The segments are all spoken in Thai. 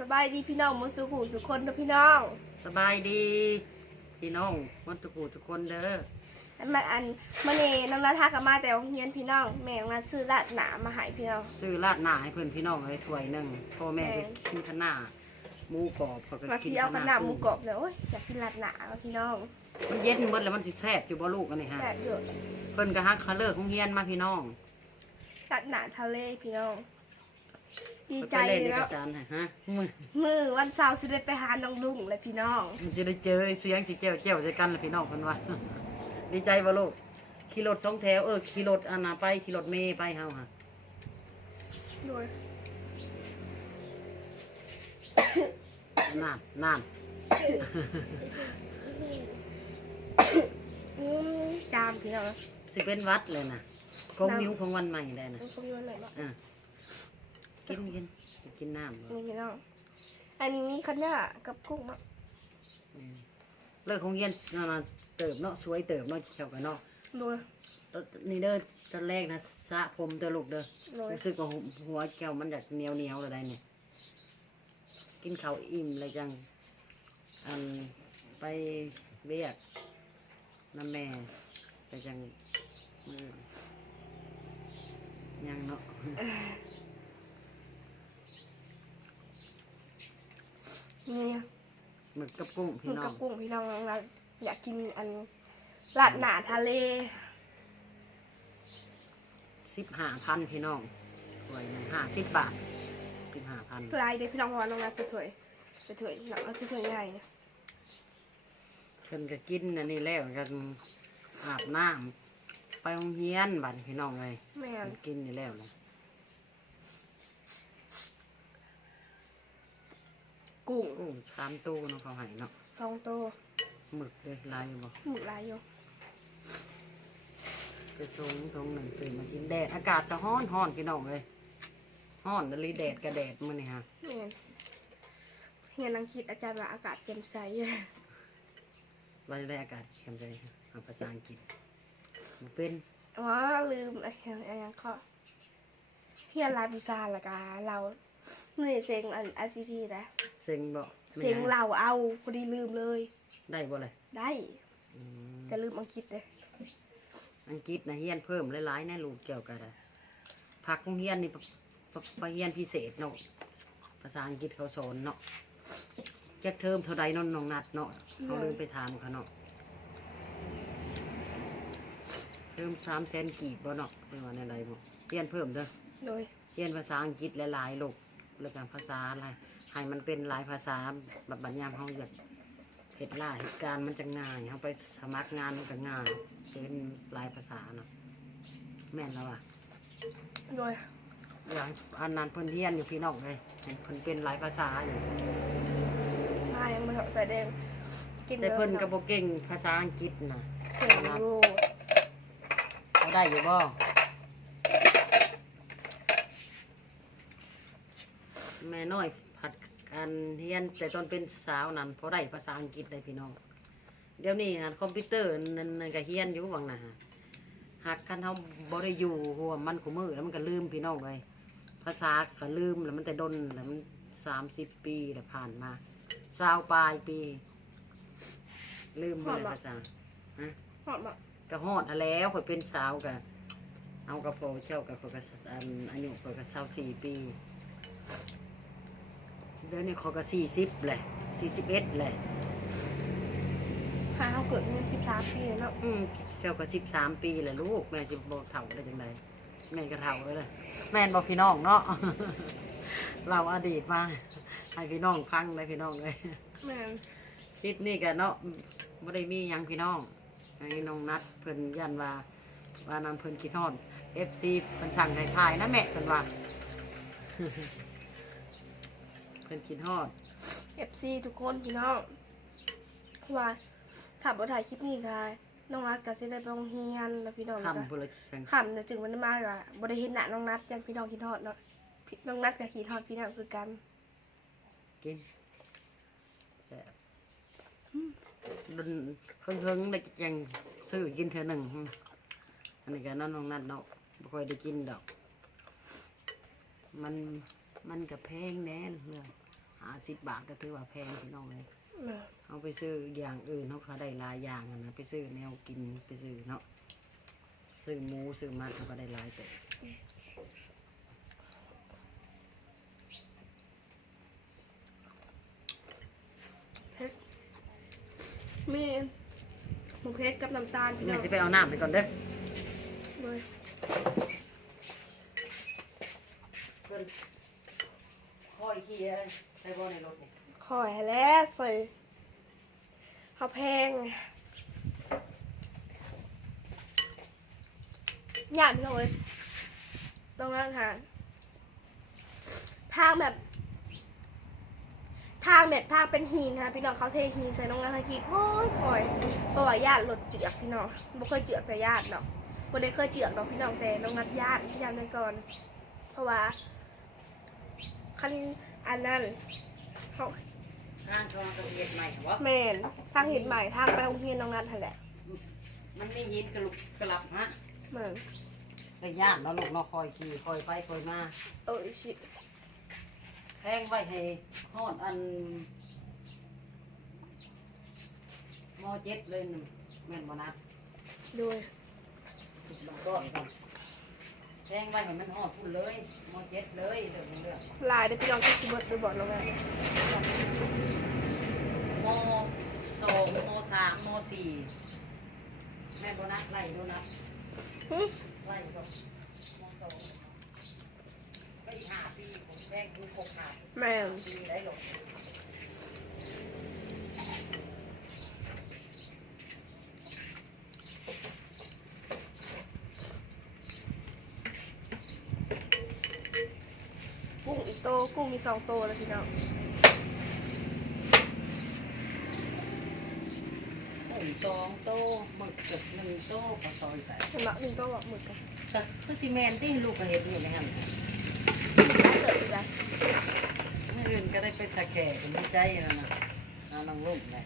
สบายดีพี่น้องหมุสุขูสุคนเด้อพี่น้องสบายดี พี่น้องมันทุกผู้ทุกคนเด้ออันมาอันมาเนน้องนาทากลับมาแต่โรงเรียนพี่น้องแม่น้องนาซื้อราดหนามาใหายพี่น้อง ซื้อราดหน้าให้เพื่อนพี่น้องเลยถ้วยหนึ่งพ่อแม่แม่ไปกินขนาหมูกรอบเขาก็มากินซีเอาขนาดหมูกรอบบเลยโอ้ยอยากกินราดหนาเอาพี่น้องมันเย็นเบิดแล้วมันสิแซ่บอยู่บ่ลูกอันนี้ฮะแบบเยอะเพิ่นก็ฮักเขาเลิกของเฮียนมาพี่น้องราดหนาทะเลพี่น้อง ดีเพิ่นใจก็เล่นเอแล้กว สารให้ฮะมือมือวันเสาร์สิได้ไปหาน้องลุงเลยพี่น้องมันจะได้เจอเสียงสิแก้วแก้วใส่กันแล้วพี่น้องเพิ่นว่าดีใจบ่ลูกขี่รถสองแถวเออขี่รถอันน่ะไปขี่รถเมย์ไปเฮาฮะโดยนั่นนั่นอืมจามพี่น้องสิเป็นหวัดเลยนะของนิ้วของวันใหม่เลยนะมันคงอยู่ไหนบ้างอะ กินกินกินน้ำบ่นี่พี่น้อง อันนี้มีขนากับกุ้งเนาะอืมเลิกของเรียนมาเติบเนาะสวยเติบเนาะเจ้ากันเนาะโดยนี่เด้อตอนแรกนะสระผมเด้อลูกเด้อโดยรู้สึกว่าหัวแก้วมันอยากเหนียวเหนียวอะไรเนี่ยกินข้าวอิ่มเลยจังอันไปเวียกน้ำแม่ไปจังมือยังเนาะ นี่หมึกกับกุ้งหพี่มึกน้อกับงกุ้งพี่น้องเราอยากกินอันราดหนาทะเลสิบห้าพันพี่น้องถวยหนึ่งห้าสิบบาทสิบห้าพันลายเด็กพี่น้องเพราะว่าน้องนัดจะถวยจะถวยหนังเอาจะถวยใหญ่เพิ่นก็กินอันนี้แล้วกันอาบน้ำไปโรงเรียนบัดพี่น้องเลยแม่เพิ่นนกินนี่แล้วนะ กุ้งกุ้งชามตู้เนาะเขาให้เนาะสองโตวหมึกเลยลายอยู่บ่หมึกลายอยู่ไปทงทงหนึ่งซื้อมากินแดดอากาศจะฮ้อนฮ้อนพี่น้องเลยฮ้อนดลีแดดกระแดดมื้อนี่ฮะแม่นเฮียนอังกฤษอาจารย์ว่าอากาศแจ่มใสว่าจะได้อากาศเข้มใจเอาภาษาอังกฤษมันเป็นอ๋อลืมไอ้ยังไอ้ยังก็เฮียนลายบุษาละกาเรา เมื่อเซ็งอันอาซีทีนะเซ็งบ่ไม่เซ็งได้เราเอาพอดีลืมเลย ได้บ่เลยได้อืมแต่ลืมอังกฤษเลยอังกฤษนะเฮียนเพิ่มหลายๆแน่ลูกเกี่ยวกันอะพักโรงเฮียนนี่ปะปะไปเฮียนพิเศษเนาะภาษาอังกฤษเขาสอนเนาะจักเทอมเท่าใดเนนน้องนัดเนาะเขาลืมไปถามเขาเนาะเพิ่มสามแสนกีบบ่เนาะเป็นว่าในใดบ่เฮียนเพิ่มเด้อ โดยเรียนภาษาอังกฤษหลายๆลูก แล้วกันภาษาอะไรให้มันเป็นหลายภาษาแบบบัญญัติเขาอยากเหตุล่าเหตุการณ์มันจะง่ายเขาไปสมัครงานมันก็ง่ายเป็นหลายภาษาเนาะแม่นแล้วอะโดยอย่างอันนั้นเพิ่นเรียนอยู่พี่น้องเลยเห็นเพิ่นเป็นหลายภาษาอยู่มายังไม่ถอดใส่แดงกินแต่เพิ่นลยก็บ่เก่งภาษาอังกฤษนะเก่งอยู่เขาได้อยู่บ่ แม่น้อยผัดการเรียนแต่ตอนเป็นสาวนั้นพอได้ภาษาอังกฤษได้พี่น้อง เดี๋ยวนี้นะคอมพิวเตอร์นั่นก็เฮียนอยู่วังนะฮะหากคันเฮาบ่ได้อยู่หัวมันกูมือแล้วมันก็ลืมพี่น้องเลยภาษาก็ลืมแล้วมันแต่ดนแล้วมันสามสิบปีแล้วผ่านมาสาวปลายปี ลืมหมดเลยภาษาฮะหอมอะก็ฮอดอะแล้วข่อยเป็นสาวกะเอากระโปรงเจ้ากับข่อยก็อันอายุข่อยก็สาวสี่ปี ดี๋ยวนี้ข่อยก็สี่สิบแหละสี่สิบเอ็ดแหละหาเขาเกิดเงินสิบสามปีแล้วเนาะอืมเจ้าก็สิบสามปีแหละลูก แม่สิบโบเถ่าได้จังไดแม่ก็เถ่าเลยเลยแม่นบอกพี่น้องเนาะ เราอดีตมาให้พี่น้องพังเลยพี่น้องเลยแม่นคลิปนี้กันเนาะไม่ได้มีหยังพี่น้องให้น้องนัดเพิ่นยันว่าว่านำเพิ่นคิดฮอดเอฟซีเพิ่นสั่งให้ถ่ายนะแม่เพิ่นว่า เพิ่นคิดฮอดเอฟซีทุกคนพี่น้องว่าขับรถถ่ายคลิปนี้ค่ะน้องนัดก็สิได้ไปโรงเรียนแล้วพี่น้องก็ คำพุ่นละแข่งขำเนี่ยจึงมันได้มากอะบ่ได้เห็นหน้าน้องนัดยังพี่น้องคิดทอดเนาะพี่น้องนัดกับคิดทอดพี่น้องคือกันกินแซ่บดนเพิ่งเพิ่งได้จังซื้อกินเท่อหนึ่งหึอันนี้ก็น้องน้องนัดเนาะบ่ค่อยได้กินดอก มันมันกับแพงแน่เพื่อน หาสิบบาทก็ถือว่าแพงพี่น้องเลยแม่เอาไปซื้ออย่างอื่นเขาก็ได้หลายอย่างอะนะไปซื้อแนวกินไปซื้อเนาะซื้อหมูซื้อมันเขาก็ได้หลายแต่มีหมูเพชรกับน้ำตาลพี่แม่น้องจะไปเอาน้ำไปก่อนเด้อเลยเพิ่นคอยขี่อะ ไรไปบ่ในรถนี่คอยแล้วใส่ข้าวแพงหยาดพี่น้องเลยตรงนั้นค่ะทางแบบ ทางแบบทางเป็นหินค่ะพี่น้องเขาเทหินใส่น้องงานทันทีค่อยคอยเพราะว่าญาติรถเจือกพี่น้องบ่เคยเจือกแต่ญาติเนาะบ่ได้เคยเจือกดอกพี่น้องแต่น้องนัดญาติญาติไปก่อน เพราะว่าคัน อันนั้นเขาทางเขาต้องเฮ็ดใหม่เหรอแม่นทางเห็นใหม่ทางไปโรงเรียนน้องนัดหั่นแหละมันไม่ยินกระลุกกระลับฮะแม่นไปย่านเนาะลูกเนาะคอยขี่คอยไปคอยมาเอ้ยชิแพงไว้ให้ฮอดอันมอเจ็ดเลยหนึ่งแม่นบ่นัดด้วยสิบบาทก่อนก่อน แพงไว้ให้มันฮอดพุ่นเลยมอเจ็ดเลยเรื่องเรื่องลายได้พี่น้องที่สิเบิดไปบอกน้องนัดมสองมสามมสี่แม่นบ่นัดไล่บ่นัดหึไล่ก็มสองก็อีกห้าปีผมแพงคือหกห้าแม่น ปีได้หรอก กุ้งอีกโตกุ้ งมีสองโตแล้วพี่น้องผมสองโต้หมึกเกือบหนึ่งโต้ก็ซอยใส่สำหรับหนึ่งโตบอกหมึกกันก็คือซีเมนที่ลูกก็เห็นอยู่ในหันเกิดอีกแล้วเมื่ออื่นก็ได้เป็นตะแก่เป็นใจแล้วนะเอาน้องลูกเลย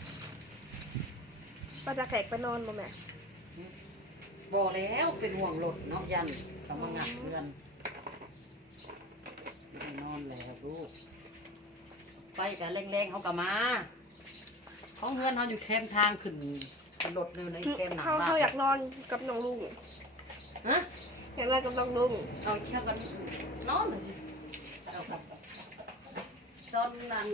ป้าจะแขกไปนอนบ่แม่บอกแล้วเป็นห่วงรถเนาะยันเขามางัดเพื่อนไม่ได้ นอนแล้วลูกไปกันแรงๆเขาก็มาของเพื่อนเขาอยู่แคมป์ทางขึ้นเป็นรถเลยในแคมป์หนังเขาบ้าเขาอยากนอนกับน้องลุงฮะอยากนอนกับน้องลุงเอาเที่ยวกันนอนเลยเอากลับตอนนั้น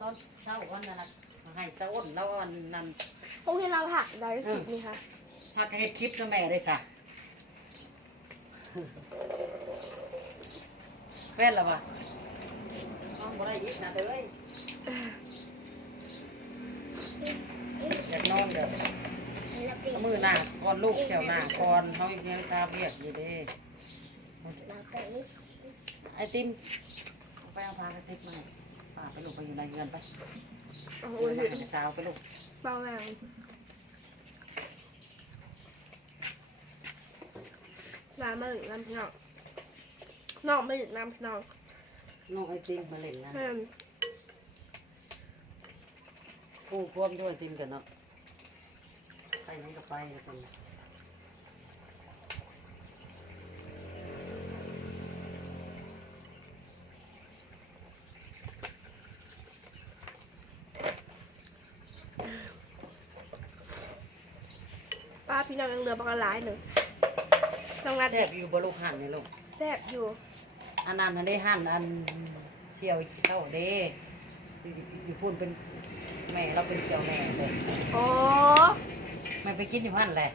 ตอนเช้าวันนั้นน่ะให้สะอ้นแล้ววันนั้นพวกที่เราหักได้สินี่ค่ะพากันเฮ็ดคลิปกับแม่ได้สะ แฟนละวะน้องบ่ได้ยินนะเด้ยอยากนอนเดี๋ยวมือหน้าก่อนลูกเขียวหน้าก่อนเขาอีกยังคาเบียดอยู่เด้ไอติมไปเอาพากระติกมาป้าไปลูกไปอยู่ในเงินไปไปสาวไปลูกเบาแรงลามาหนึ่งน้ำพี่น้อง น้องไม่หยุดน้ำพี่น้องน้องไอติมมาเล่นนะแม่นกูควบด้วยไอติมกันเนาะไปนั่นก็ไปแล้วกันป้าพี่น้องยังเหลือบักละหลายหนึ่งน้องนัดแซ่บอยู่บลูกหันนี่ลูกแซ่บอยู่ อันนั้นอันได้หันอันเที่ยวเข้าเด้อยู่อยู่พูดเป็นแม่เราเป็นเสี่ยวแม่เลยโอ้แม่ไปกินอยู่พันแหละ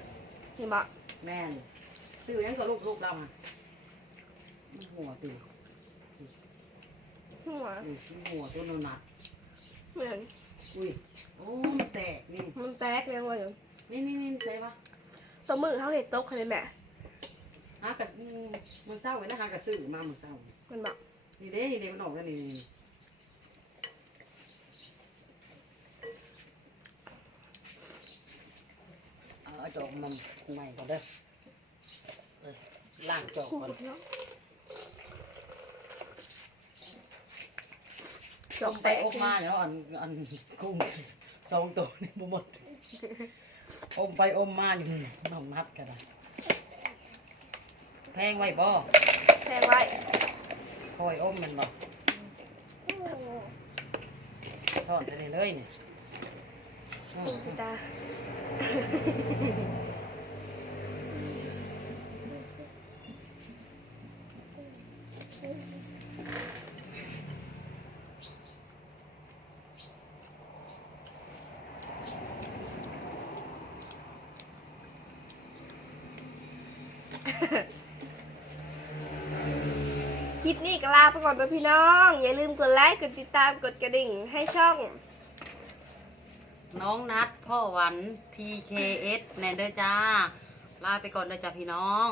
นี่บอกแม่นซื้อหยังกับลูกลูกเราอะมันหัวตีหัวอืมมันหัวตัวหนักเหมือนอุ้ยโอ้มันแตกนี่มันแตกเลยเว่ะนี่นี่นี่ใช่ปะตัวมือเขาเห็ดโต๊ะเลยแม่ หากับอืมมันเศร้าไว้นะหากับซื้อมามันเศร้ามันบอกนี่เด้นี่เด้มันออกแล้วนี่นี่เอาเอาจอกมันใหม่ก่อนเด้อเอ้ยล้างจอกคู่ก่อนกับเนาะจต้ออกงแตไปกอบมาเนาะอันอันกุ้งสองตัวนี่บ่หมดอมไปอมมาอยู่น้องนัดกันนะแพงไว้บ่แทงไว้คอยอมแมันบ่ช้อนไปนี่เลยนี่อืมคุณสิตา ค ลิปนี้ก็ลาไปก่อนนะพี่น้อง อย่าลืมกดไลค์กดติดตามกดกระดิ่งให้ช่อง น้องนัดพ่อหวัน TKS แนนเดอร์จ้า ลาไปก่อนเด้อจ้าพี่น้อง